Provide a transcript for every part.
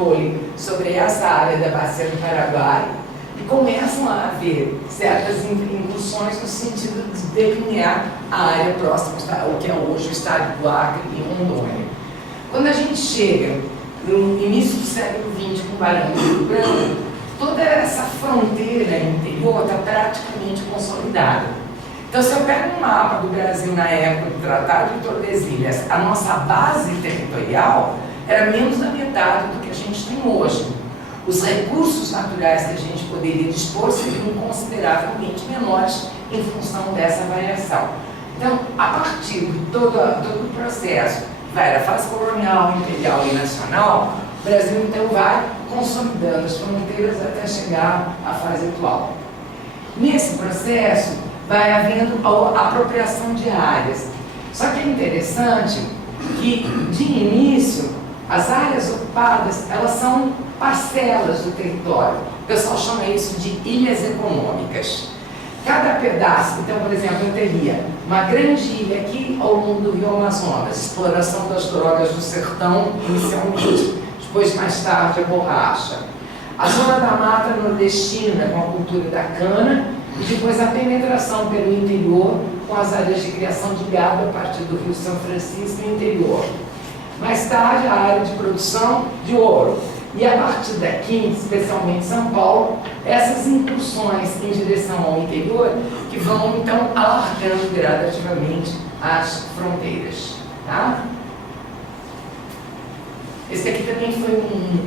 controle sobre essa área da bacia do Paraguai e começam a haver certas incursões no sentido de delinear a área próxima, o que é hoje o estado do Acre e Rondônia. Quando a gente chega no início do século XX com Barão do Rio Branco, toda essa fronteira interior está praticamente consolidada. Então, se eu pego um mapa do Brasil na época do Tratado de Tordesilhas, a nossa base territorial era menos da metade do que a gente tem hoje. Os recursos naturais que a gente poderia dispor seriam consideravelmente menores em função dessa variação. Então, a partir de todo o processo, vai da fase colonial, imperial e nacional, o Brasil então vai consolidando as fronteiras até chegar à fase atual. Nesse processo, vai havendo a apropriação de áreas. Só que é interessante que, de início, as áreas ocupadas, elas são parcelas do território. O pessoal chama isso de ilhas econômicas. Cada pedaço, então, por exemplo, eu teria uma grande ilha aqui ao longo do Rio Amazonas, exploração das drogas do sertão inicialmente, depois mais tarde a borracha. A zona da mata nordestina com a cultura da cana e depois a penetração pelo interior com as áreas de criação de gado a partir do Rio São Francisco e interior. Mais tarde a área de produção de ouro. E a partir daqui, especialmente São Paulo, essas incursões em direção ao interior que vão então alargando gradativamente as fronteiras. Tá? Esse aqui também foi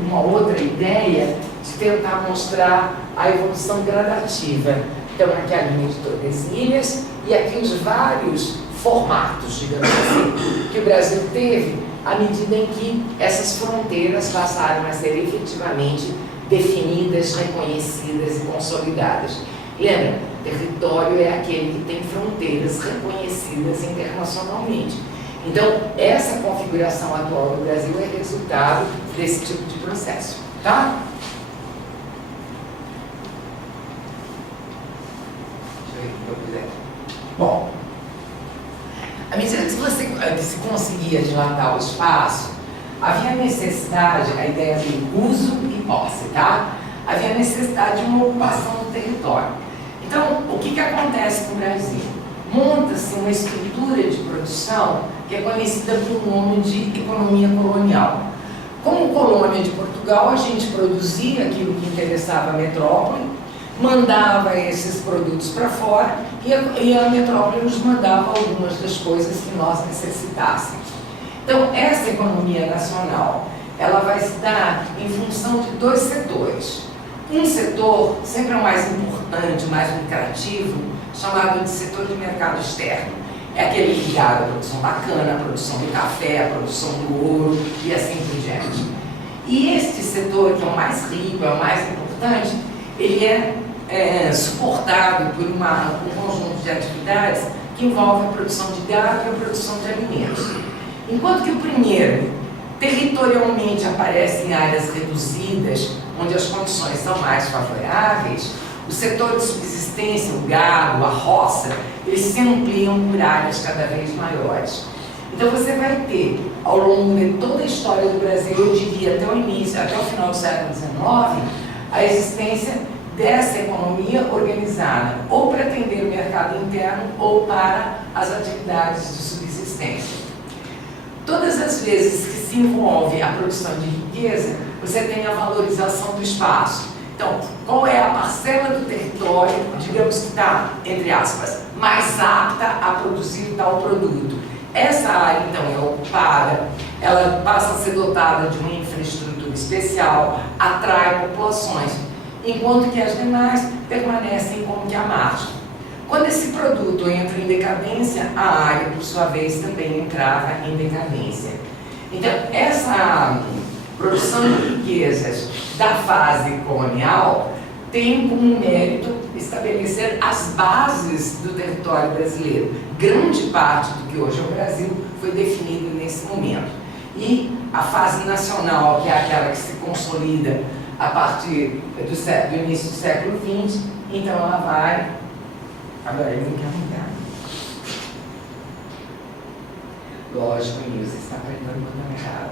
uma outra ideia de tentar mostrar a evolução gradativa. Então, aqui a linha de Tordesilhas e aqui os vários formatos, digamos assim, que o Brasil teve à medida em que essas fronteiras passaram a ser efetivamente definidas, reconhecidas e consolidadas. Lembra, território é aquele que tem fronteiras reconhecidas internacionalmente. Então, essa configuração atual do Brasil é resultado desse tipo de processo, tá? Deixa eu ver o que eu quiser. Bom, à medida que se conseguia dilatar o espaço, havia necessidade, a ideia de uso e posse, tá? Havia necessidade de uma ocupação do território. Então, o que acontece no Brasil? Monta-se uma estrutura de produção que é conhecida pelo nome de economia colonial. Como colônia de Portugal, a gente produzia aquilo que interessava a metrópole, mandava esses produtos para fora e a metrópole nos mandava algumas das coisas que nós necessitássemos. Então, essa economia nacional, ela vai se dar em função de dois setores. Um setor, sempre é o mais importante, mais lucrativo, chamado de setor de mercado externo. É aquele ligado à produção da cana, à produção do café, à produção do ouro e assim por diante. E este setor, que é o mais rico, é o mais importante, ele é suportado por um conjunto de atividades que envolve a produção de gado e a produção de alimentos. Enquanto que o primeiro, territorialmente, aparece em áreas reduzidas, onde as condições são mais favoráveis, o setor de subsistência, o gado, a roça, eles se ampliam por áreas cada vez maiores. Então você vai ter, ao longo de toda a história do Brasil, eu diria até o início, até o final do século XIX, a existência dessa economia organizada, ou para atender o mercado interno, ou para as atividades de subsistência. Todas as vezes que se envolve a produção de riqueza, você tem a valorização do espaço. Então, qual é a parcela do território, digamos que está, entre aspas, mais apta a produzir tal produto? Essa área, então, é ocupada, ela passa a ser dotada de uma infraestrutura especial, atrai populações, enquanto que as demais permanecem como que à margem. Quando esse produto entra em decadência, a área, por sua vez, também entrava em decadência. Então, essa produção de riquezas da fase colonial tem como mérito estabelecer as bases do território brasileiro. Grande parte do que hoje é o Brasil foi definido nesse momento. E a fase nacional, que é aquela que se consolida a partir do início do século XX, então ela vai... Agora eu não quero mudar. Lógico, Nilson, você está apertando o botão errado.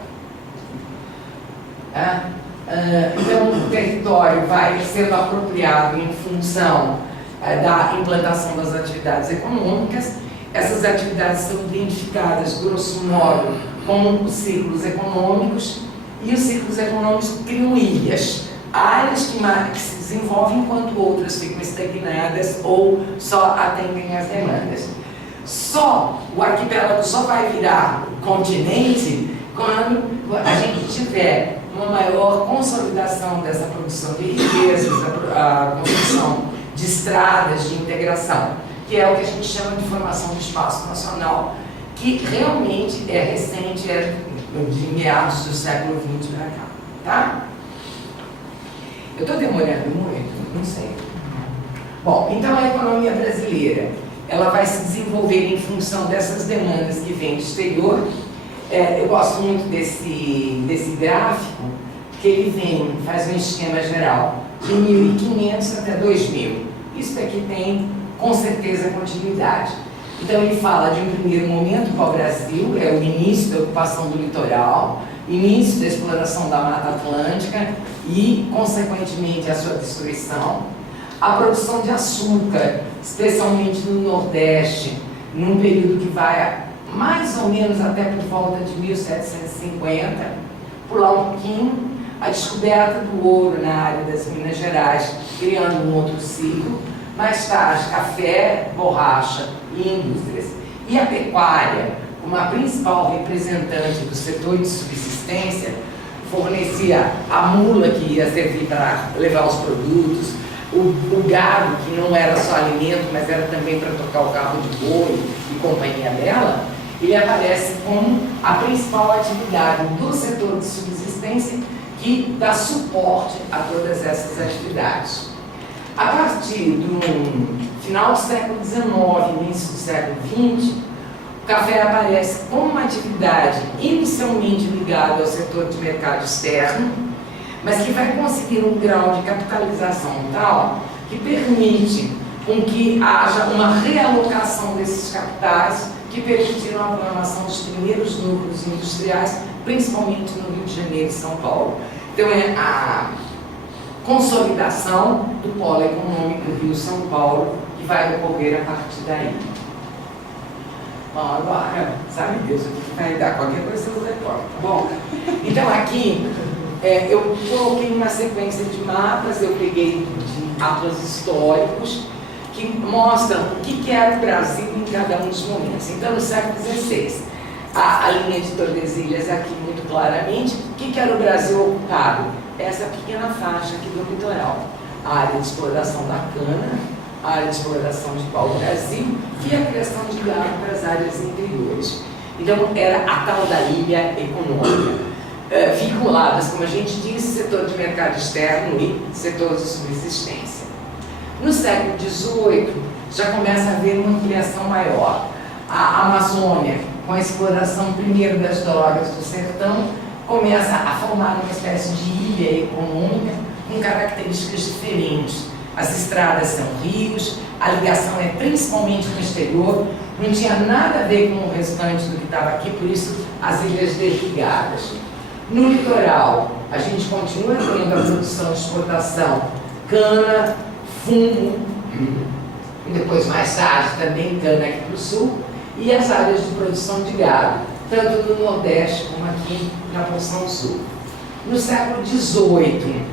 Então, o território vai sendo apropriado em função da implantação das atividades econômicas. Essas atividades são identificadas, grosso modo, como os ciclos econômicos, e os ciclos econômicos criam ilhas, áreas que se desenvolvem enquanto outras ficam estagnadas ou só atendem às demandas. O arquipélago só vai virar continente quando a gente tiver uma maior consolidação dessa produção de riquezas, a construção de estradas de integração, que é o que a gente chama de formação do espaço nacional, que realmente é recente, é de meados do século XX para cá, tá? Eu estou demorando muito? Não sei. Bom, então a economia brasileira, ela vai se desenvolver em função dessas demandas que vêm do exterior. Eu gosto muito desse gráfico, que ele faz um esquema geral de 1500 até 2000. Isso aqui tem, com certeza, continuidade. Então ele fala de um primeiro momento para o Brasil, é o início da ocupação do litoral, início da exploração da Mata Atlântica e, consequentemente, a sua destruição. A produção de açúcar, especialmente no Nordeste, num período que vai mais ou menos até por volta de 1750, pular um pouquinho, a descoberta do ouro na área das Minas Gerais, criando um outro ciclo, mais tarde café, borracha e indústrias. E a pecuária, como a principal representante do setor de subsistência, fornecia a mula que ia servir para levar os produtos, o gado, que não era só alimento, mas era também para tocar o carro de boi e companhia dela, ele aparece como a principal atividade do setor de subsistência que dá suporte a todas essas atividades. A partir do final do século XIX, início do século XX, o café aparece como uma atividade inicialmente ligada ao setor de mercado externo, mas que vai conseguir um grau de capitalização tal que permite com que haja uma realocação desses capitais que permitiram a formação dos primeiros núcleos industriais, principalmente no Rio de Janeiro e São Paulo. Então é a consolidação do polo econômico Rio-São Paulo que vai ocorrer a partir daí. Bom, agora, sabe Deus, o que vai dar qualquer coisa você recorta. Bom, então aqui eu coloquei uma sequência de mapas, eu peguei de atlas históricos que mostram o que era o Brasil em cada um dos momentos. Então, no século XVI, a linha de Tordesilhas aqui muito claramente, o que era o Brasil ocupado? Essa pequena faixa aqui do litoral, a área de exploração da cana, a área de exploração de pau-brasil e a criação de gado para as áreas interiores. Então, era a tal da ilha econômica, vinculadas, como a gente disse, setor de mercado externo e setor de subsistência. No século XVIII, já começa a haver uma ampliação maior. A Amazônia, com a exploração primeiro das drogas do sertão, começa a formar uma espécie de ilha econômica com características diferentes. As estradas são rios, a ligação é principalmente com o exterior, não tinha nada a ver com o restante do que estava aqui, por isso as ilhas desligadas. No litoral, a gente continua tendo a produção de exportação, cana, fumo, e depois mais tarde também cana aqui para o sul, e as áreas de produção de gado, tanto no Nordeste como aqui na porção sul. No século XVIII,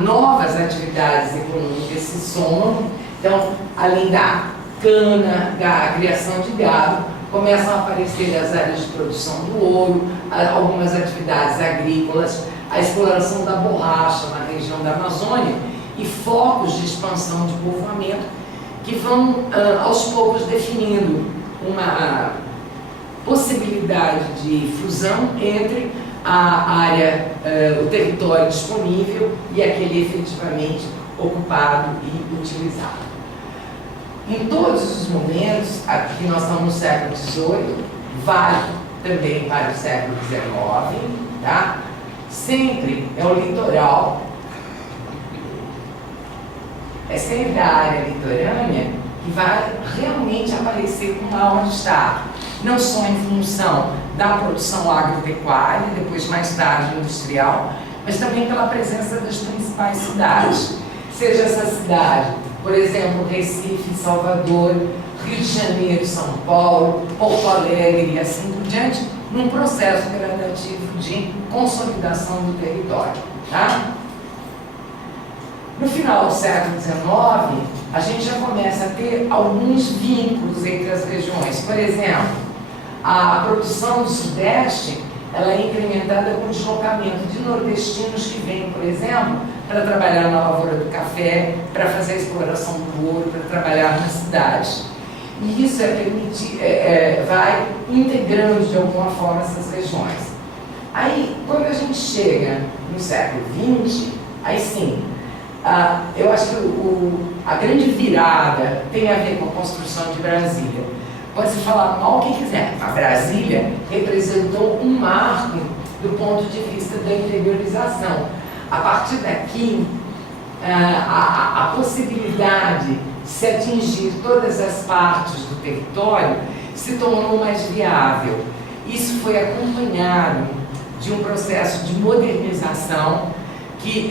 novas atividades econômicas se somam, então, além da cana, da criação de gado, começam a aparecer as áreas de produção do ouro, algumas atividades agrícolas, a exploração da borracha na região da Amazônia e focos de expansão de povoamento que vão, aos poucos, definindo uma possibilidade de fusão entre a área, o território disponível e aquele efetivamente ocupado e utilizado. Em todos os momentos, aqui nós estamos no século XVIII, vale também para o século XIX, tá? Sempre é o litoral, é sempre a área litorânea que vai realmente aparecer com maior destaque, não só em função da produção agropecuária, depois mais tarde industrial, mas também pela presença das principais cidades. Seja essa cidade, por exemplo, Recife, Salvador, Rio de Janeiro, São Paulo, Porto Alegre e assim por diante, num processo gradativo de consolidação do território. Tá? No final do século XIX, a gente já começa a ter alguns vínculos entre as regiões. Por exemplo, a produção do Sudeste ela é incrementada com o deslocamento de nordestinos que vêm, por exemplo, para trabalhar na lavoura do café, para fazer a exploração do ouro, para trabalhar nas cidades. E isso vai integrando de alguma forma essas regiões. Aí, quando a gente chega no século XX, aí sim, eu acho que a grande virada tem a ver com a construção de Brasília. Pode-se falar mal o que quiser, a Brasília representou um marco do ponto de vista da interiorização. A partir daqui, a possibilidade de se atingir todas as partes do território se tornou mais viável. Isso foi acompanhado de um processo de modernização que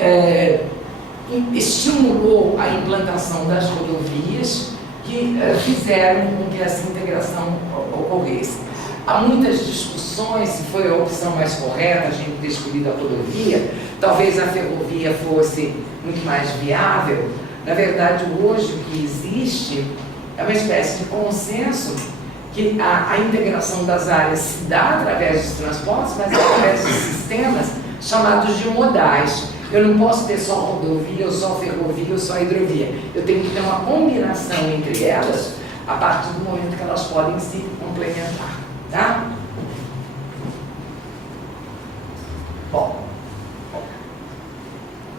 estimulou a implantação das rodovias que fizeram com que essa integração ocorresse. Há muitas discussões se foi a opção mais correta a gente ter escolhido a rodovia, talvez a ferrovia fosse muito mais viável. Na verdade, hoje o que existe é uma espécie de consenso que a integração das áreas se dá através dos transportes, mas através de sistemas chamados de modais. Eu não posso ter só rodovia, ou só ferrovia, ou só hidrovia. Eu tenho que ter uma combinação entre elas a partir do momento que elas podem se complementar. Tá? Bom,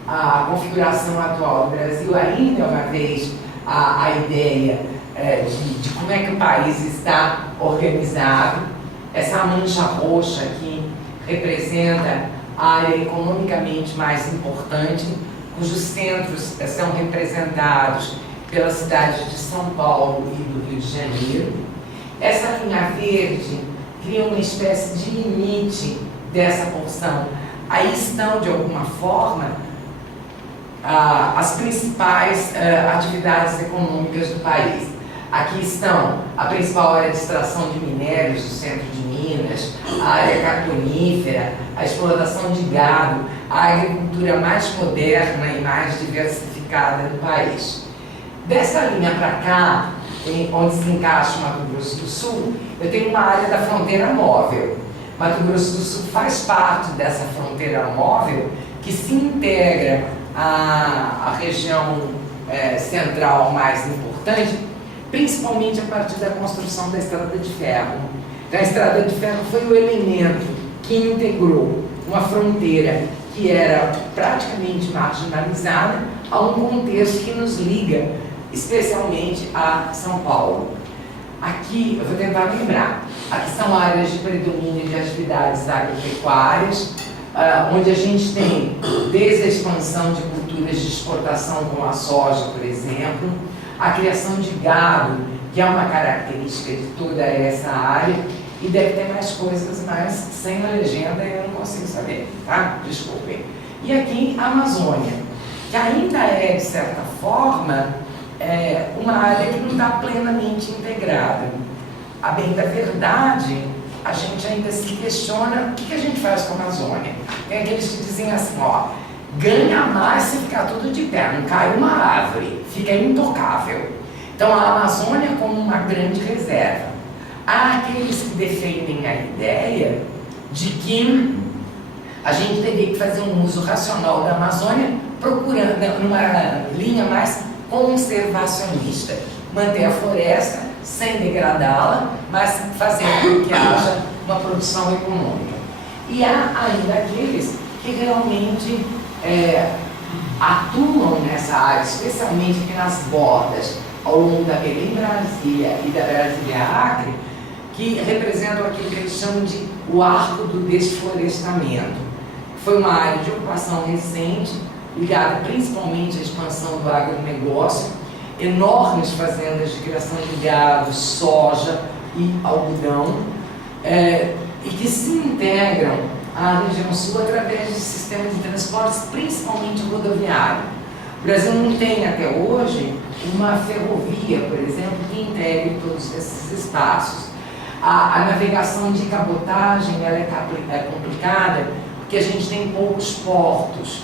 a configuração atual do Brasil ainda é uma vez a ideia de como é que o país está organizado. Essa mancha roxa aqui representa a área economicamente mais importante, cujos centros são representados pelas cidades de São Paulo e do Rio de Janeiro. Essa linha verde cria uma espécie de limite dessa porção. Aí estão, de alguma forma, as principais atividades econômicas do país. Aqui estão a principal área de extração de minérios do centro de Minas, a área carbonífera, a exploração de gado, a agricultura mais moderna e mais diversificada do país. Dessa linha para cá, onde se encaixa o Mato Grosso do Sul, eu tenho uma área da fronteira móvel. Mato Grosso do Sul faz parte dessa fronteira móvel que se integra à região central mais importante, principalmente a partir da construção da Estrada de Ferro. Então, a Estrada de Ferro foi o elemento que integrou uma fronteira que era praticamente marginalizada a um contexto que nos liga especialmente a São Paulo. Aqui, eu vou tentar lembrar, aqui são áreas de predomínio de atividades agropecuárias, onde a gente tem desde a expansão de culturas de exportação como a soja, por exemplo, a criação de gado, que é uma característica de toda essa área, e deve ter mais coisas, mas sem a legenda eu não consigo saber, tá? Desculpem. E aqui a Amazônia, que ainda é, de certa forma, uma área que não está plenamente integrada. A bem da verdade, a gente ainda se questiona o que a gente faz com a Amazônia. Tem aqueles que dizem assim, ó, ganha mais se ficar tudo de pé, não cai uma árvore, fica intocável. Então a Amazônia como uma grande reserva. Há aqueles que defendem a ideia de que a gente teria que fazer um uso racional da Amazônia, procurando numa linha mais conservacionista, manter a floresta sem degradá-la, mas fazendo com que haja uma produção econômica. E há ainda aqueles que realmente atuam nessa área, especialmente aqui nas bordas, ao longo da Belém Brasília e da Brasília Acre, que representam aquilo que eles chamam de o arco do desflorestamento. Foi uma área de ocupação recente, ligada principalmente à expansão do agronegócio, enormes fazendas de criação de gado, soja e algodão, e que se integram à região sul através de sistemas de transporte transportes, principalmente rodoviário. O Brasil não tem até hoje uma ferrovia, por exemplo, que integre todos esses espaços. A navegação de cabotagem ela é complicada porque a gente tem poucos portos.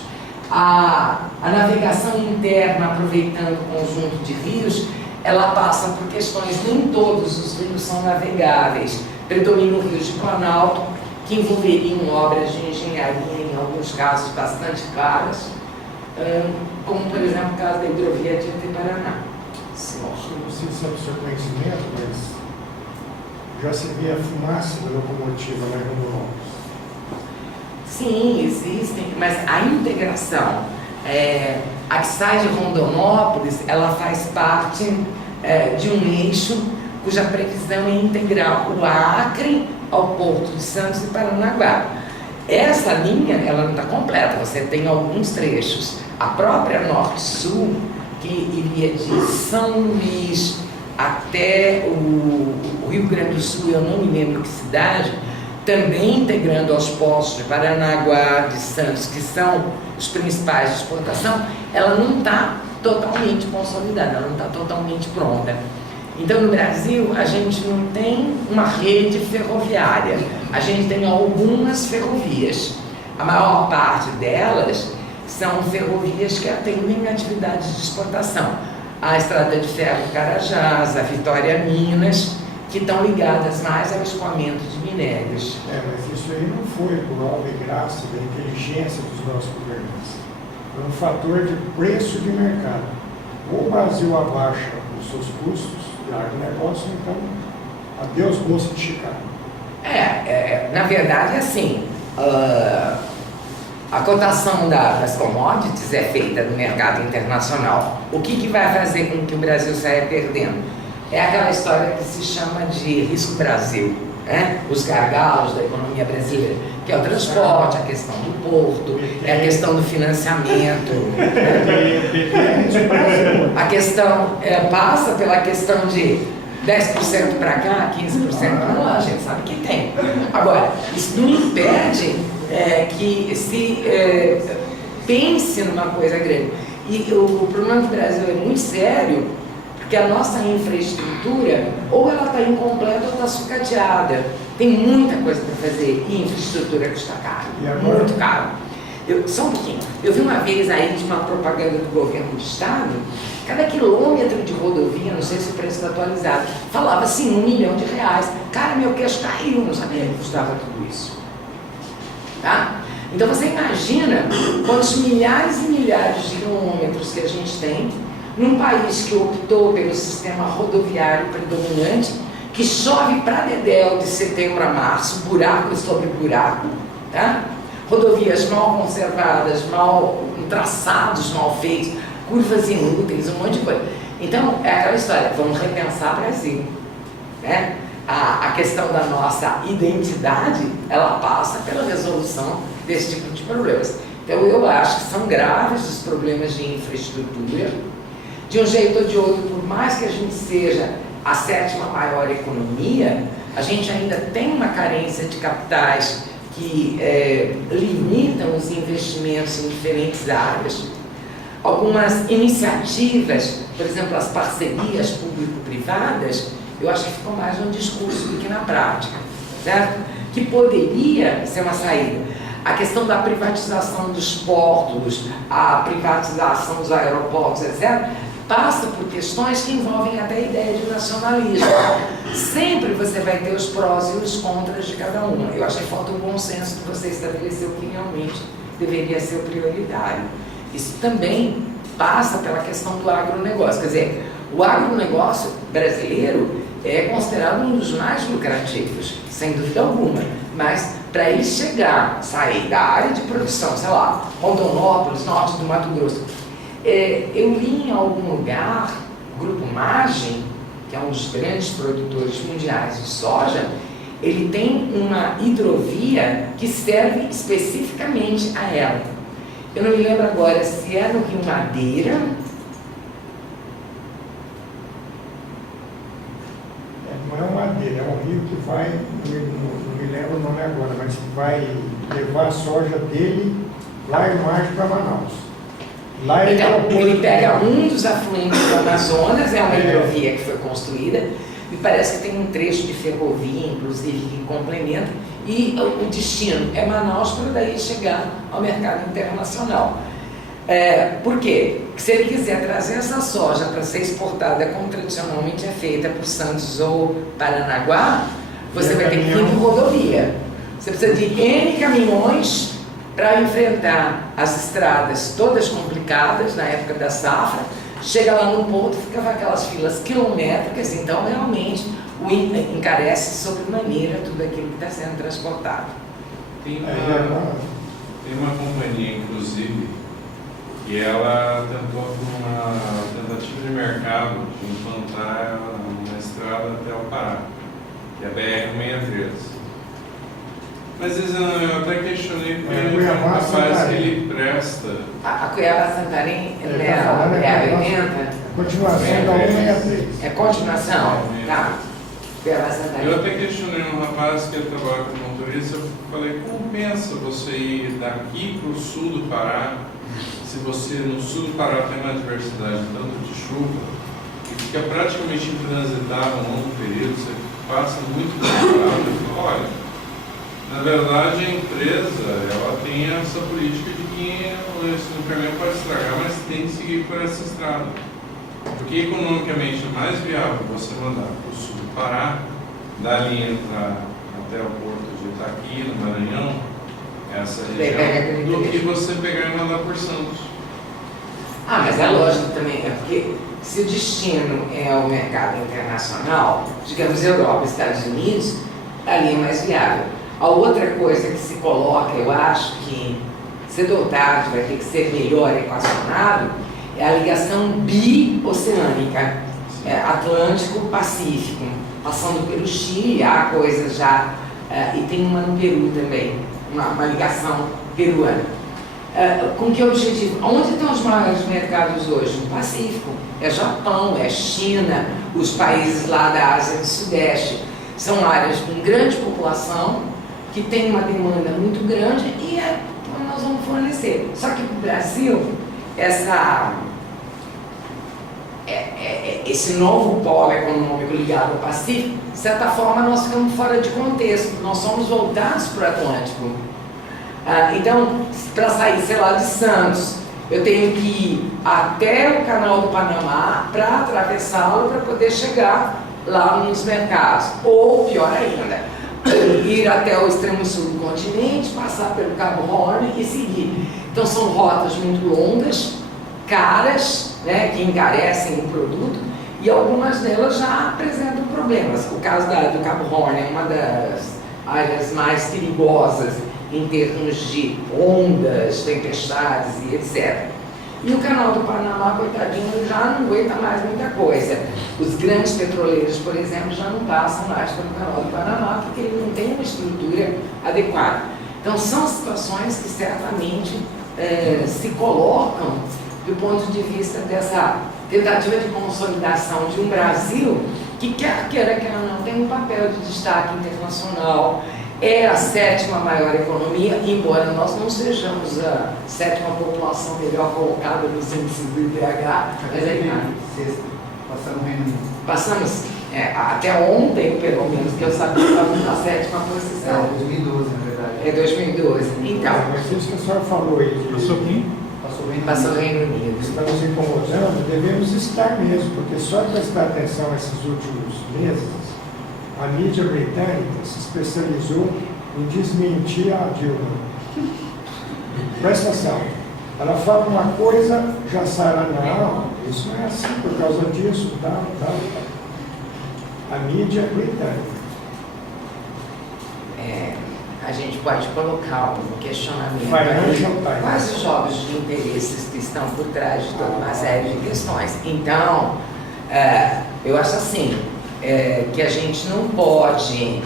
A navegação interna, aproveitando o conjunto de rios, ela passa por questões, nem todos os rios são navegáveis. Predominam rios de planalto, que envolveriam obras de engenharia, em alguns casos bastante caras, como, por exemplo, o caso da hidrovia Tietê-Paraná. Não sei se é do seu conhecimento, mas já se vê a fumaça da locomotiva lá em Rondonópolis. Sim, existem, mas a integração, a que sai de Rondonópolis, ela faz parte de um eixo cuja previsão é integrar o Acre ao Porto de Santos e Paranaguá. Essa linha, ela não está completa, você tem alguns trechos. A própria Norte-Sul, que iria de São Luís até o Rio Grande do Sul, eu não me lembro que cidade, também integrando aos postos de Paranaguá, de Santos, que são os principais de exportação, ela não está totalmente consolidada, ela não está totalmente pronta. Então, no Brasil, a gente não tem uma rede ferroviária, a gente tem algumas ferrovias. A maior parte delas são ferrovias que atendem atividades de exportação. A Estrada de Ferro Carajás, a Vitória Minas, que estão ligadas mais ao escoamento de minérios. Mas isso aí não foi por obra e graça da inteligência dos nossos governantes. Foi um fator de preço de mercado. Ou o Brasil abaixa os seus custos de agronegócio, então adeus Bolsa de Chicago. Na verdade, assim, a cotação das commodities é feita no mercado internacional. O que vai fazer com que o Brasil saia perdendo? É aquela história que se chama de risco Brasil, né? Os gargalos da economia brasileira, que é o transporte, a questão do porto, é a questão do financiamento. A questão passa pela questão de 10% para cá, 15% para lá, a gente sabe que tem. Agora, isso não impede que se pense numa coisa grande. E o problema do Brasil é muito sério, porque a nossa infraestrutura, ou ela está incompleta ou está sucateada. Tem muita coisa para fazer e infraestrutura custa caro, muito caro. Só um pouquinho. Eu vi uma vez aí de uma propaganda do governo do estado, cada quilômetro de rodovia, não sei se o preço está atualizado, falava assim, R$1 milhão. Cara, meu queixo caiu, não sabia que custava tudo isso. Tá? Então você imagina quantos milhares e milhares de quilômetros que a gente tem num país que optou pelo sistema rodoviário predominante, que chove para dedéu de setembro a março, buraco sobre buraco, tá? Rodovias mal conservadas, traçados mal feitos, curvas inúteis, um monte de coisa. Então, é aquela história, vamos repensar o Brasil, né? A questão da nossa identidade, ela passa pela resolução desse tipo de problemas. Então, eu acho que são graves os problemas de infraestrutura. De um jeito ou de outro, por mais que a gente seja a 7ª maior economia, a gente ainda tem uma carência de capitais que limitam os investimentos em diferentes áreas. Algumas iniciativas, por exemplo, as parcerias público-privadas, eu acho que ficou mais no discurso do que na prática, certo? Que poderia ser uma saída. A questão da privatização dos portos, a privatização dos aeroportos, etc., passa por questões que envolvem até a ideia de nacionalismo. Sempre você vai ter os prós e os contras de cada uma. Eu acho que falta um bom senso de você estabelecer o que realmente deveria ser o prioritário. Isso também passa pela questão do agronegócio. Quer dizer, o agronegócio brasileiro é considerado um dos mais lucrativos, sem dúvida alguma. Mas para ele sair da área de produção, sei lá, Rondonópolis, norte do Mato Grosso, eu li em algum lugar, o Grupo Magem, que é um dos grandes produtores mundiais de soja, ele tem uma hidrovia que serve especificamente a ela. Eu não me lembro agora se é no Rio Madeira. Não é uma Madeira, é um rio que vai, não me lembro o nome agora, mas que vai levar a soja dele lá em março para Manaus. Lá Então, ele pega um dos afluentes do Amazonas, é uma hidrovia que foi construída, e parece que tem um trecho de ferrovia, inclusive, que complementa, e o destino é Manaus para daí chegar ao mercado internacional. Por quê? Porque se ele quiser trazer essa soja para ser exportada, como tradicionalmente é feita por Santos ou Paranaguá, você vai ter que ir por rodovia. Você precisa de N caminhões para enfrentar as estradas todas complicadas na época da safra. Chega lá no ponto, fica aquelas filas quilométricas, então realmente encarece sobremaneira tudo aquilo que está sendo transportado. Tem uma companhia, inclusive, que ela tentou uma tentativa de mercado de implantar uma estrada até o Pará, que é a BR-163. Mas eu até questionei porque ele é um rapaz que ele presta. A Cuiabá-Santarém não é a BR-80? Continuação da 163. É continuação? Tá. Cuiabá-Santarém. Eu até questionei um rapaz que ele trabalha como motorista, eu falei, compensa você ir daqui para o sul do Pará, se você no sul do Pará tem uma diversidade tanto de chuva, e fica praticamente intransitável um longo período, você passa muito tempo. Olha, na verdade a empresa ela tem essa política de que o caminhão pode estragar, mas tem que seguir por essa estrada. Porque economicamente é mais viável você mandar para o sul do Pará, dali entrar até o porto de Itaqui, no Maranhão, essa região, do que você pegar e mandar por Santos. Mas é lógico também, porque se o destino é o mercado internacional, digamos Europa, Estados Unidos, ali é mais viável. A outra coisa que se coloca, eu acho que cedo ou tarde vai ter que ser melhor equacionado, é a ligação bi-oceânica, Atlântico-Pacífico, passando pelo Chile, há coisas já, e tem uma no Peru também, uma ligação peruana. Com que objetivo? Onde estão os maiores mercados hoje? No Pacífico. É Japão, é China, os países lá da Ásia do Sudeste. São áreas com grande população, que tem uma demanda muito grande e nós vamos fornecer. Só que no Brasil, esse novo polo econômico ligado ao Pacífico, de certa forma nós ficamos fora de contexto, nós somos voltados para o Atlântico. Então, para sair, sei lá, de Santos, eu tenho que ir até o Canal do Panamá para atravessá-lo para poder chegar lá nos mercados. Ou, pior ainda, ir até o extremo sul do continente, passar pelo Cabo Horn e seguir. Então, são rotas muito longas, caras, né, que encarecem o produto, e algumas delas já apresentam problemas. O caso do Cabo Horn é uma das áreas mais perigosas em termos de ondas, tempestades e etc. E o Canal do Panamá, coitadinho, já não aguenta mais muita coisa. Os grandes petroleiros, por exemplo, já não passam mais pelo Canal do Panamá porque ele não tem uma estrutura adequada. Então, são situações que certamente se colocam do ponto de vista dessa tentativa de consolidação de um Brasil que, quer queira, não, tem um papel de destaque internacional. É a 7ª maior economia, embora nós não sejamos a 7ª população melhor colocada nos índices do IDH. Mas Passamos no Reino Unido. Passamos, até ontem, pelo menos, que eu sabia, estávamos na 7ª posição. 2012, na verdade. É 2012. Então. Mas isso que a senhora falou aí, Passou o Reino Unido. Estamos incomodando, devemos estar mesmo, porque só prestar atenção esses últimos meses, a mídia britânica se especializou em desmentir a Dilma. Presta atenção. Ela fala uma coisa, já sai lá, não, isso não é assim por causa disso, tal. A mídia britânica. A gente pode colocar um questionamento. Quais os jogos de interesses que estão por trás de toda uma série de questões? Então, eu acho assim, que a gente não pode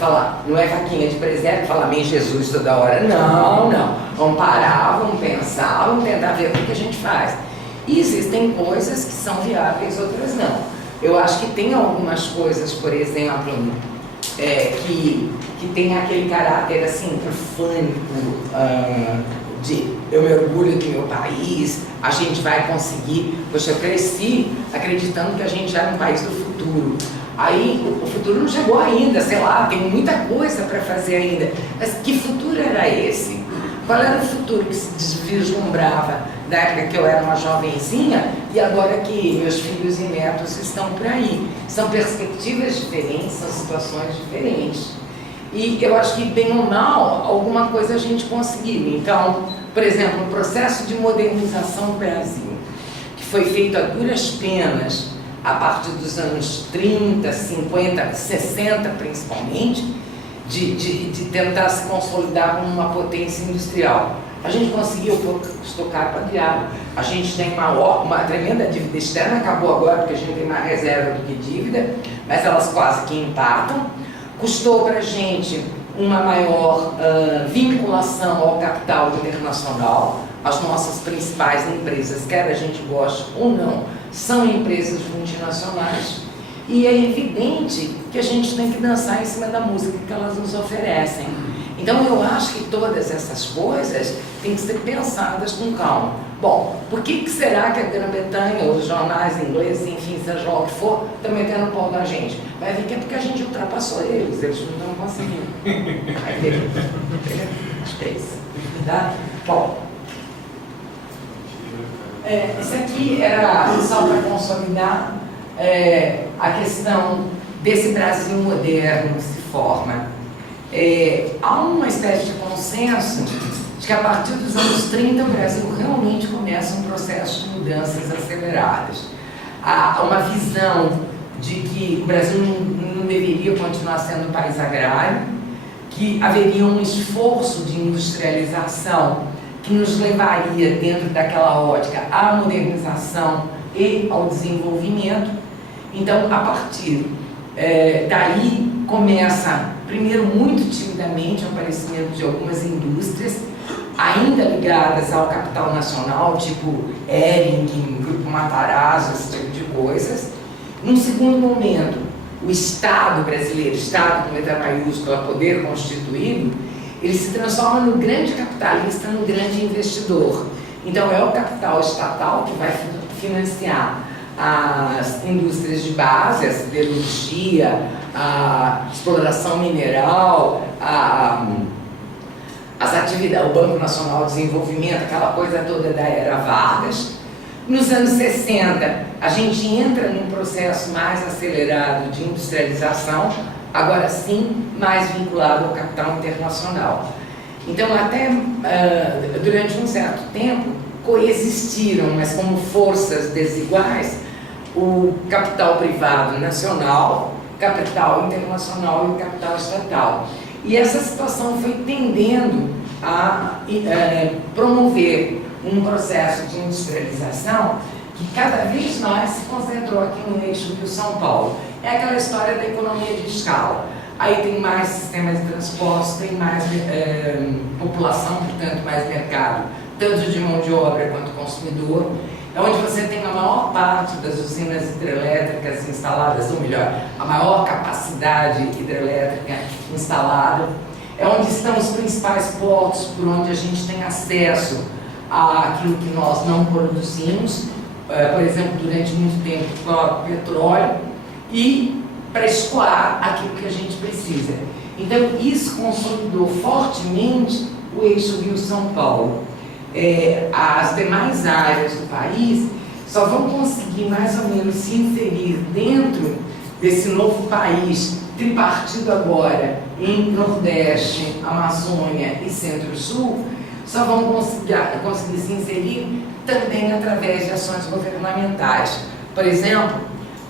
falar, não é vaquinha de presépio, falar amém Jesus toda hora. Não. Vamos parar, vamos pensar, vamos tentar ver o que a gente faz. E existem coisas que são viáveis, outras não. Eu acho que tem algumas coisas, por exemplo, que tem aquele caráter assim, profânico, de eu me orgulho do meu país, a gente vai conseguir. Poxa, eu cresci acreditando que a gente era um país do futuro. Aí o futuro não chegou ainda, sei lá, tem muita coisa para fazer ainda. Mas que futuro era esse? Qual era o futuro que se vislumbrava da época que eu era uma jovenzinha e agora que meus filhos e netos estão por aí? São perspectivas diferentes, são situações diferentes. E eu acho que, bem ou mal, alguma coisa a gente conseguiu. Então, por exemplo, o processo de modernização do Brasil, que foi feito a duras penas, a partir dos anos 30, 50, 60 principalmente, de tentar se consolidar como uma potência industrial. A gente conseguiu estocar para diabo. A gente tem uma tremenda dívida externa, acabou agora porque a gente tem mais reserva do que dívida, mas elas quase que empatam. Custou para a gente uma maior vinculação ao capital internacional. As nossas principais empresas, quer a gente goste ou não, são empresas multinacionais. E é evidente que a gente tem que dançar em cima da música que elas nos oferecem. Então eu acho que todas essas coisas têm que ser pensadas com calma. Bom, por que será que a Grã-Bretanha, os jornais ingleses, enfim, seja lá o que for, estão metendo o pau na gente? Vai ver que é porque a gente ultrapassou eles não estão conseguindo. Vai ver. Acho que é isso. Tá? Bom, isso aqui era só para consolidar a questão desse Brasil moderno que se forma. Há uma espécie de consenso de que a partir dos anos 30 o Brasil realmente começa um processo de mudanças aceleradas. Há uma visão de que o Brasil não deveria continuar sendo um país agrário, que haveria um esforço de industrialização que nos levaria, dentro daquela ótica, à modernização e ao desenvolvimento. Então, a partir daí, começa, primeiro, muito timidamente, o aparecimento de algumas indústrias, ainda ligadas ao capital nacional, tipo Hering, Grupo Matarazzo, esse tipo de coisas. Num segundo momento, o Estado brasileiro, Estado com letra maiúscula, poder constituído, ele se transforma no grande capitalista, no grande investidor. Então, é o capital estatal que vai financiar as indústrias de base, a siderurgia, a exploração mineral, as atividades, o Banco Nacional de Desenvolvimento, aquela coisa toda da era Vargas. Nos anos 60, a gente entra num processo mais acelerado de industrialização, agora sim, mais vinculado ao capital internacional. Então, até durante um certo tempo, coexistiram, mas como forças desiguais, o capital privado nacional, capital internacional e o capital estatal. E essa situação foi tendendo a promover um processo de industrialização que cada vez mais se concentrou aqui no eixo do São Paulo. É aquela história da economia de escala. Aí tem mais sistemas de transporte, tem mais população, portanto mais mercado, tanto de mão de obra quanto consumidor. É onde você tem a maior parte das usinas hidrelétricas instaladas, ou melhor, a maior capacidade hidrelétrica instalada. É onde estão os principais portos por onde a gente tem acesso àquilo que nós não produzimos, por exemplo, durante muito tempo, o próprio petróleo, e para escoar aquilo que a gente precisa. Então, isso consolidou fortemente o eixo Rio-São Paulo. As demais áreas do país só vão conseguir mais ou menos se inserir dentro desse novo país tripartido agora em Nordeste, Amazônia e Centro-Sul, só vão conseguir se inserir também através de ações governamentais. Por exemplo,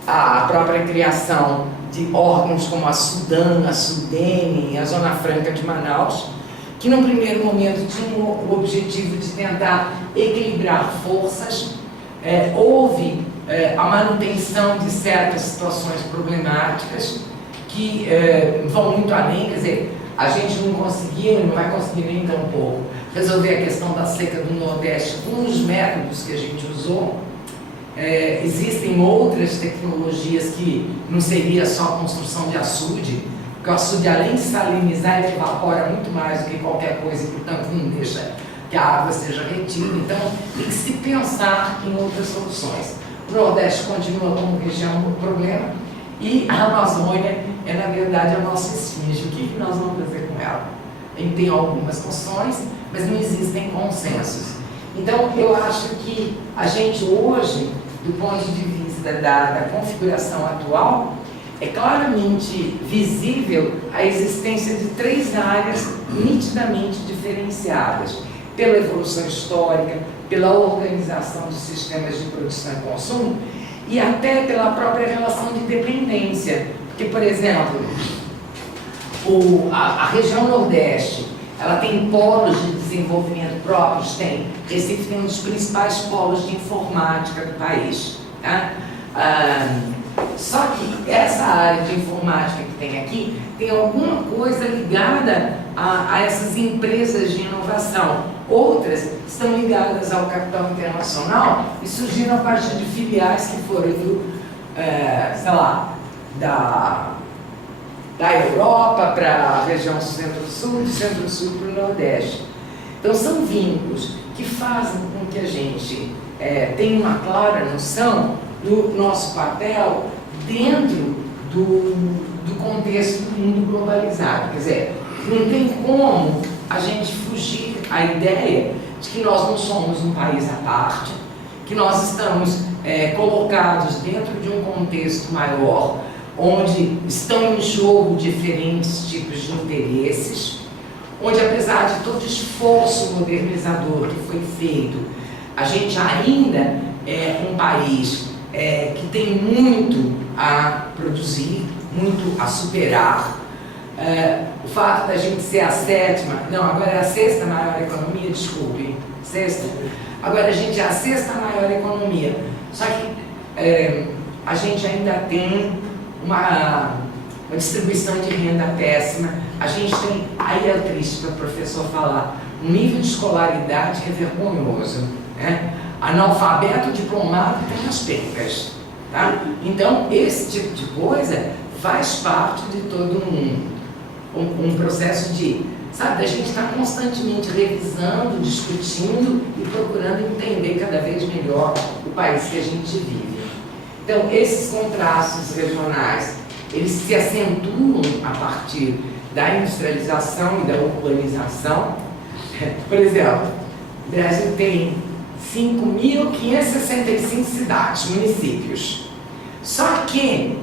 a própria criação de órgãos como a Sudan, a Sudene, a Zona Franca de Manaus, que no primeiro momento tinham o objetivo de tentar equilibrar forças. Houve a manutenção de certas situações problemáticas que vão muito além, quer dizer, a gente não conseguia, não vai conseguir nem tão pouco, resolver a questão da seca do Nordeste com os métodos que a gente usou. Existem outras tecnologias que não seria só a construção de açude, porque o açude, além de salinizar, ele evapora muito mais do que qualquer coisa e, portanto, não deixa que a água seja retida. Então, tem que se pensar em outras soluções. O Nordeste continua como região um problema e a Amazônia é, na verdade, a nossa esfinge. O que nós vamos fazer com ela? A gente tem algumas noções, mas não existem consensos. Então, eu acho que a gente hoje, do ponto de vista da configuração atual, é claramente visível a existência de 3 áreas nitidamente diferenciadas pela evolução histórica, pela organização dos sistemas de produção e consumo e até pela própria relação de dependência. Porque, por exemplo, a região Nordeste, ela tem polos de desenvolvimento próprios, tem. Recife tem um dos principais polos de informática do país. Tá? Só que essa área de informática que tem aqui tem alguma coisa ligada a essas empresas de inovação. Outras estão ligadas ao capital internacional e surgiram a partir de filiais que foram sei lá, da Europa para a região Centro-Sul, do Centro-Sul para o Nordeste. Então são vínculos que fazem com que a gente tenha uma clara noção do nosso papel dentro do contexto do mundo globalizado. Quer dizer, não tem como a gente fugir à ideia de que nós não somos um país à parte, que nós estamos colocados dentro de um contexto maior, onde estão em jogo diferentes tipos de interesses, onde, apesar de todo o esforço modernizador que foi feito, a gente ainda é um país que tem muito a produzir, muito a superar. O fato da gente ser a 7ª, não, agora é a 6ª maior economia, desculpe, 6ª. Agora a gente é a 6ª maior economia, só que a gente ainda tem uma distribuição de renda péssima, a gente tem, aí é triste para o professor falar, um nível de escolaridade que é vergonhoso, né? Analfabeto diplomado tem as pencas, tá? Então esse tipo de coisa faz parte de todo um processo de, sabe, a gente está constantemente revisando, discutindo e procurando entender cada vez melhor o país que a gente vive. Então, esses contrastes regionais, eles se acentuam a partir da industrialização e da urbanização. Por exemplo, o Brasil tem 5.565 cidades, municípios. Só que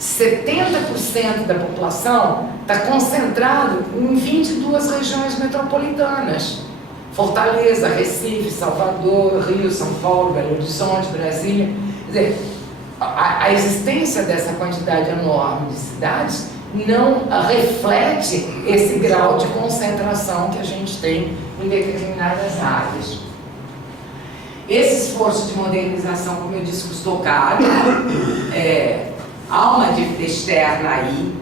70% da população está concentrado em 22 regiões metropolitanas. Fortaleza, Recife, Salvador, Rio, São Paulo, Belo Horizonte, Brasília. Quer dizer, a existência dessa quantidade enorme de cidades não reflete esse grau de concentração que a gente tem em determinadas áreas. Esse esforço de modernização, como eu disse, custou caro. Há uma dívida externa aí,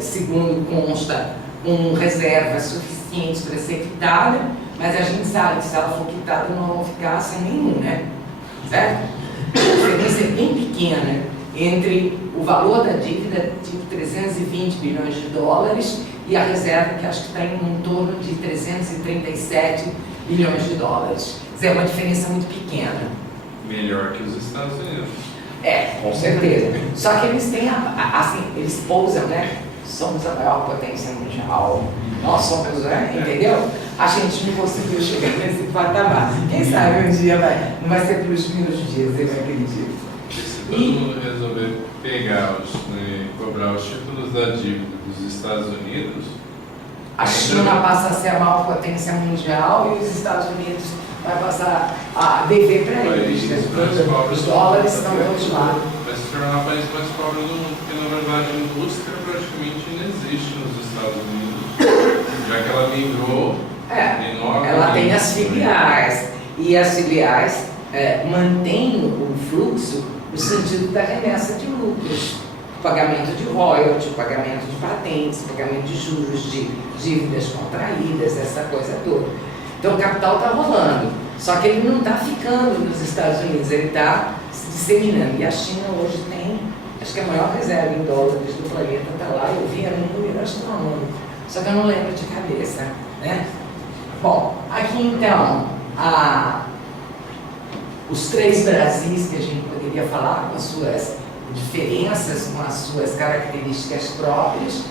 segundo consta, com reservas suficientes para ser quitada, mas a gente sabe que se ela for quitada não vão ficar sem nenhum, né? Certo? A diferença é bem pequena entre o valor da dívida, tipo 320 bilhões de dólares, e a reserva, que acho que está em torno de 337 bilhões de dólares. Quer dizer, é uma diferença muito pequena. Melhor que os Estados Unidos. Com certeza. Só que eles têm, assim, eles pousam, né? Somos a maior potência mundial. Nós somos, né? Entendeu? A gente não conseguiu chegar nesse patamar. Quem sabe um dia não vai ser pelos primeiros dias, eu acredito. Se todo mundo resolver pegar cobrar os títulos da dívida dos Estados Unidos, a China passa a ser a maior potência mundial e os Estados Unidos vai passar a dever para eles. Os dólares estão todos lá. Vai se tornar o país mais pobre do mundo, porque na verdade a indústria praticamente não existe nos Estados Unidos, já que ela migrou enorme. Ela tem as filiais, e as filiais mantêm o fluxo no sentido da remessa de lucros, pagamento de royalties, pagamento de patentes, pagamento de juros, de dívidas contraídas, essa coisa toda. Então o capital está rolando, só que ele não está ficando nos Estados Unidos, ele está se disseminando. E a China hoje tem, acho que a maior reserva em dólares do planeta está lá, eu vi, era um número astronômico, só que eu não lembro de cabeça, né? Bom, aqui então, os 3 Brasis que a gente poderia falar, com as suas diferenças, com as suas características próprias,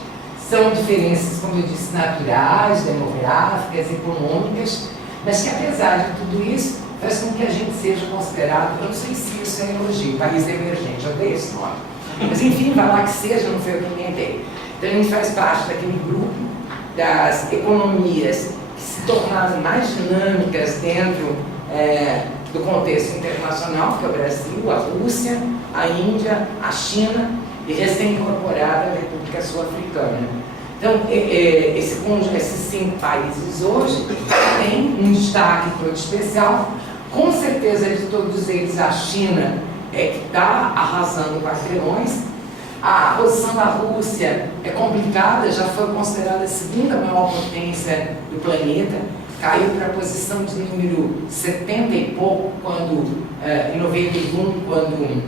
são diferenças, como eu disse, naturais, demográficas, econômicas, mas que apesar de tudo isso, faz com que a gente seja considerado, eu não sei se isso é elogio, país emergente, eu odeio esse nome, mas enfim, vai lá que seja, não foi eu que inventei. Então a gente faz parte daquele grupo das economias que se tornaram mais dinâmicas dentro do contexto internacional, que é o Brasil, a Rússia, a Índia, a China e recém-incorporada a República Sul-Africana. Então, esses 5 países hoje têm um destaque todo especial. Com certeza, de todos eles, a China é que está arrasando quarteirões. A posição da Rússia é complicada, já foi considerada a 2ª maior potência do planeta, caiu para a posição de número 70 e pouco, em 91, quando o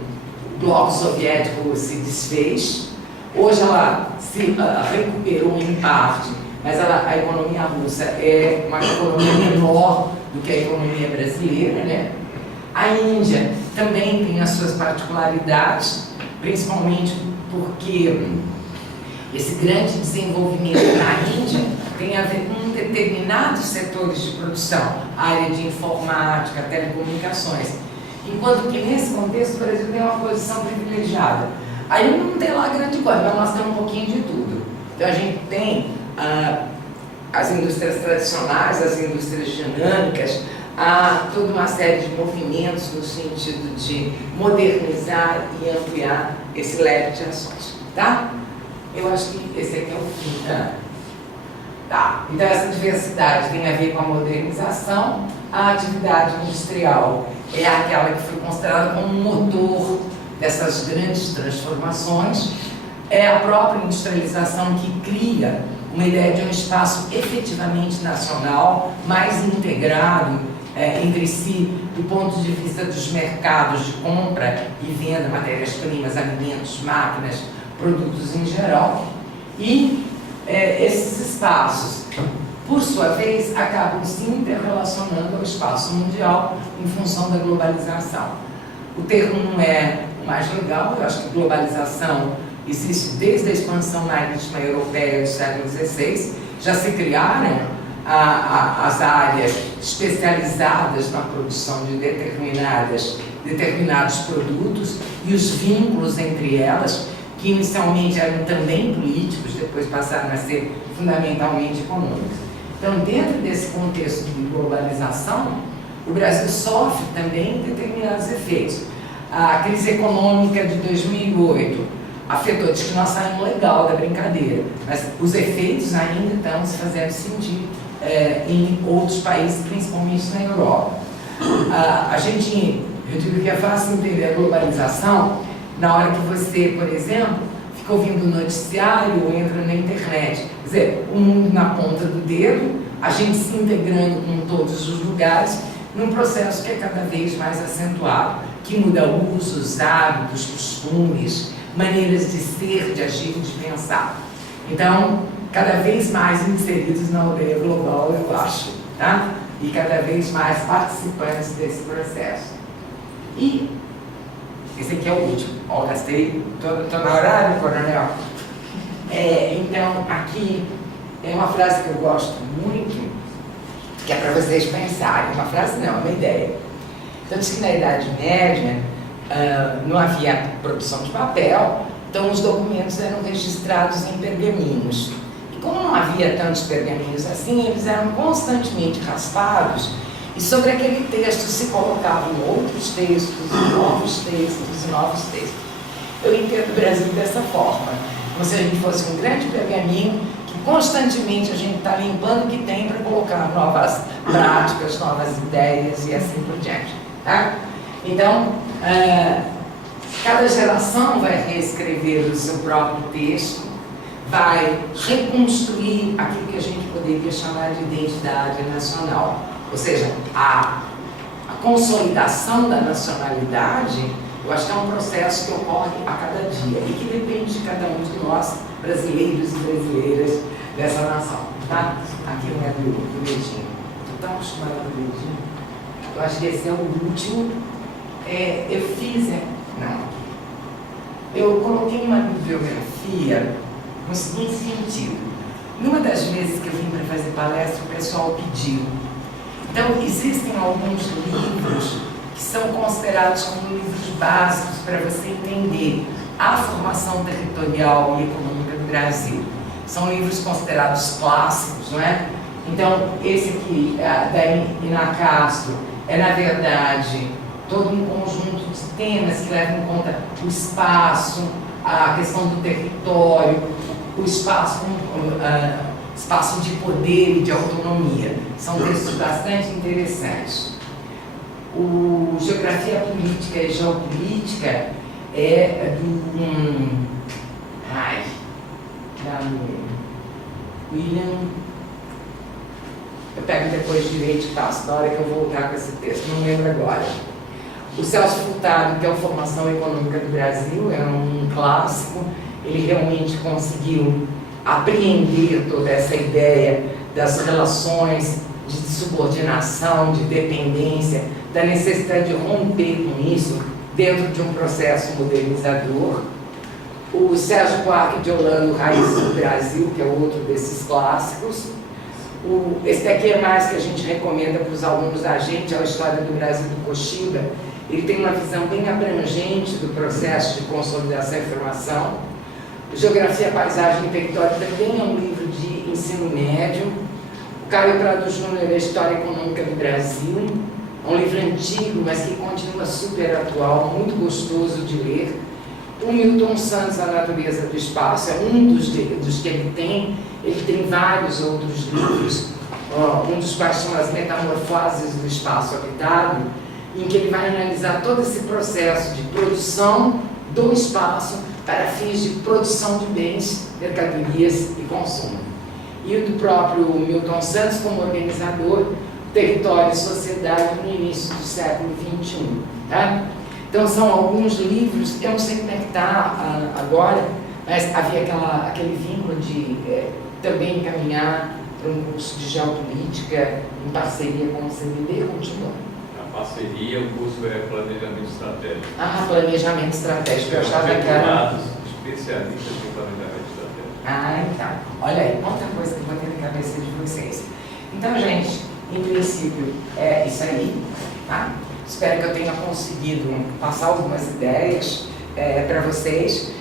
bloco soviético se desfez. Hoje ela se recuperou em parte, mas a economia russa é uma economia menor do que a economia brasileira, né? A Índia também tem as suas particularidades, principalmente porque esse grande desenvolvimento na Índia tem a ver com determinados setores de produção, área de informática, telecomunicações, enquanto que nesse contexto o Brasil tem uma posição privilegiada. Aí não tem lá grande coisa, mas nós temos um pouquinho de tudo. Então a gente tem as indústrias tradicionais, as indústrias dinâmicas, toda uma série de movimentos no sentido de modernizar e ampliar esse leque de ações, tá? Eu acho que esse aqui é o fim, tá? Então essa diversidade tem a ver com a modernização. A atividade industrial é aquela que foi considerada como motor dessas grandes transformações. É a própria industrialização que cria uma ideia de um espaço efetivamente nacional, mais integrado entre si, do ponto de vista dos mercados de compra e venda, matérias-primas, alimentos, máquinas, produtos em geral. E esses espaços, por sua vez, acabam se interrelacionando ao espaço mundial em função da globalização. O termo não é o mais legal, eu acho que globalização existe desde a expansão marítima europeia do século XVI, já se criaram as áreas especializadas na produção de determinados produtos e os vínculos entre elas, que inicialmente eram também políticos, depois passaram a ser fundamentalmente econômicos. Então, dentro desse contexto de globalização, o Brasil sofre também determinados efeitos. A crise econômica de 2008 afetou, diz que nós saímos legal da brincadeira, mas os efeitos ainda estão se fazendo sentir em outros países, principalmente na Europa. Eu digo que é fácil entender a globalização na hora que você, por exemplo, fica ouvindo o noticiário ou entra na internet. Quer dizer, o mundo na ponta do dedo, a gente se integrando com todos os lugares, num processo que é cada vez mais acentuado, que muda usos, hábitos, costumes, maneiras de ser, de agir, de pensar. Então, cada vez mais inseridos na aldeia global, eu acho, tá? E cada vez mais participantes desse processo. E esse aqui é o último. Ó, gastei, tô na horário, coronel. Então, aqui é uma frase que eu gosto muito, que é para vocês pensarem. Uma frase não, é uma ideia. Então, diz que na Idade Média não havia produção de papel, então os documentos eram registrados em pergaminhos. E como não havia tantos pergaminhos assim, eles eram constantemente raspados e sobre aquele texto se colocavam outros textos, novos textos e novos textos. Eu entendo o Brasil dessa forma, como se a gente fosse um grande pergaminho que constantemente a gente está limpando o que tem para colocar novas práticas, novas ideias e assim por diante. Tá? Então, cada geração vai reescrever o seu próprio texto, vai reconstruir aquilo que a gente poderia chamar de identidade nacional. Ou seja, a consolidação da nacionalidade, eu acho que é um processo que ocorre a cada dia e que depende de cada um de nós, brasileiros e brasileiras dessa nação. Tá? Aqui não é do Betinho. tão acostumada a progredir. Eu acho que esse é o último. Eu fiz, não. Eu coloquei uma bibliografia no seguinte sentido. Numa das vezes que eu vim para fazer palestra, o pessoal pediu. Então, existem alguns livros que são considerados como livros básicos para você entender a formação territorial e econômica do Brasil. São livros considerados clássicos, não é? Então, esse aqui, da Ina Castro, é, na verdade, todo um conjunto de temas que levam em conta o espaço, a questão do território, o espaço de poder e de autonomia. São textos bastante interessantes. O Geografia Política e Geopolítica é do William. Eu pego depois direito e passo, na hora que eu voltar com esse texto, não lembro agora. O Celso Furtado, que é a Formação Econômica do Brasil, é um clássico. Ele realmente conseguiu apreender toda essa ideia das relações de subordinação, de dependência, da necessidade de romper com isso dentro de um processo modernizador. O Sérgio Buarque de Holanda, Raízes do Brasil, que é outro desses clássicos. Esse daqui é mais que a gente recomenda para os alunos da gente, é a História do Brasil do Kochida. Ele tem uma visão bem abrangente do processo de consolidação e formação. Geografia, Paisagem e Território também é um livro de ensino médio. O Caio Prado Júnior, a História Econômica do Brasil. É um livro antigo, mas que continua super atual, muito gostoso de ler. O Milton Santos, A Natureza do Espaço, é um dos que ele tem. Ele tem vários outros livros, um dos quais chama As Metamorfoses do Espaço Habitado, em que ele vai analisar todo esse processo de produção do espaço para fins de produção de bens, mercadorias e consumo. E o do próprio Milton Santos, como organizador, Território e Sociedade no início do século XXI. Tá? Então, são alguns livros, eu não sei como é que está agora, mas havia aquele vínculo de também encaminhar para um curso de geopolítica em parceria com o CBD, continua. A parceria, o curso é Planejamento Estratégico. Planejamento Estratégico, eu achava que era... Especialistas em Planejamento Estratégico. Então, olha aí, outra coisa que eu vou ter na cabeça de vocês. Então, gente, em princípio, é isso aí, tá? Espero que eu tenha conseguido passar algumas ideias para vocês,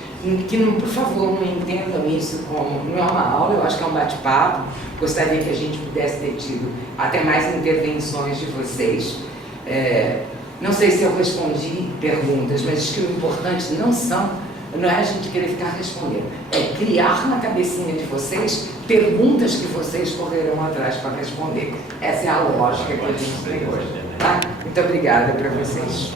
que, por favor, não entendam isso como... Não é uma aula, eu acho que é um bate-papo. Gostaria que a gente pudesse ter tido até mais intervenções de vocês. Não sei se eu respondi perguntas, mas acho que o importante não é a gente querer ficar respondendo, é criar na cabecinha de vocês perguntas que vocês correrão atrás para responder. Essa é a lógica que a gente tem hoje. Tá? Muito obrigada para vocês.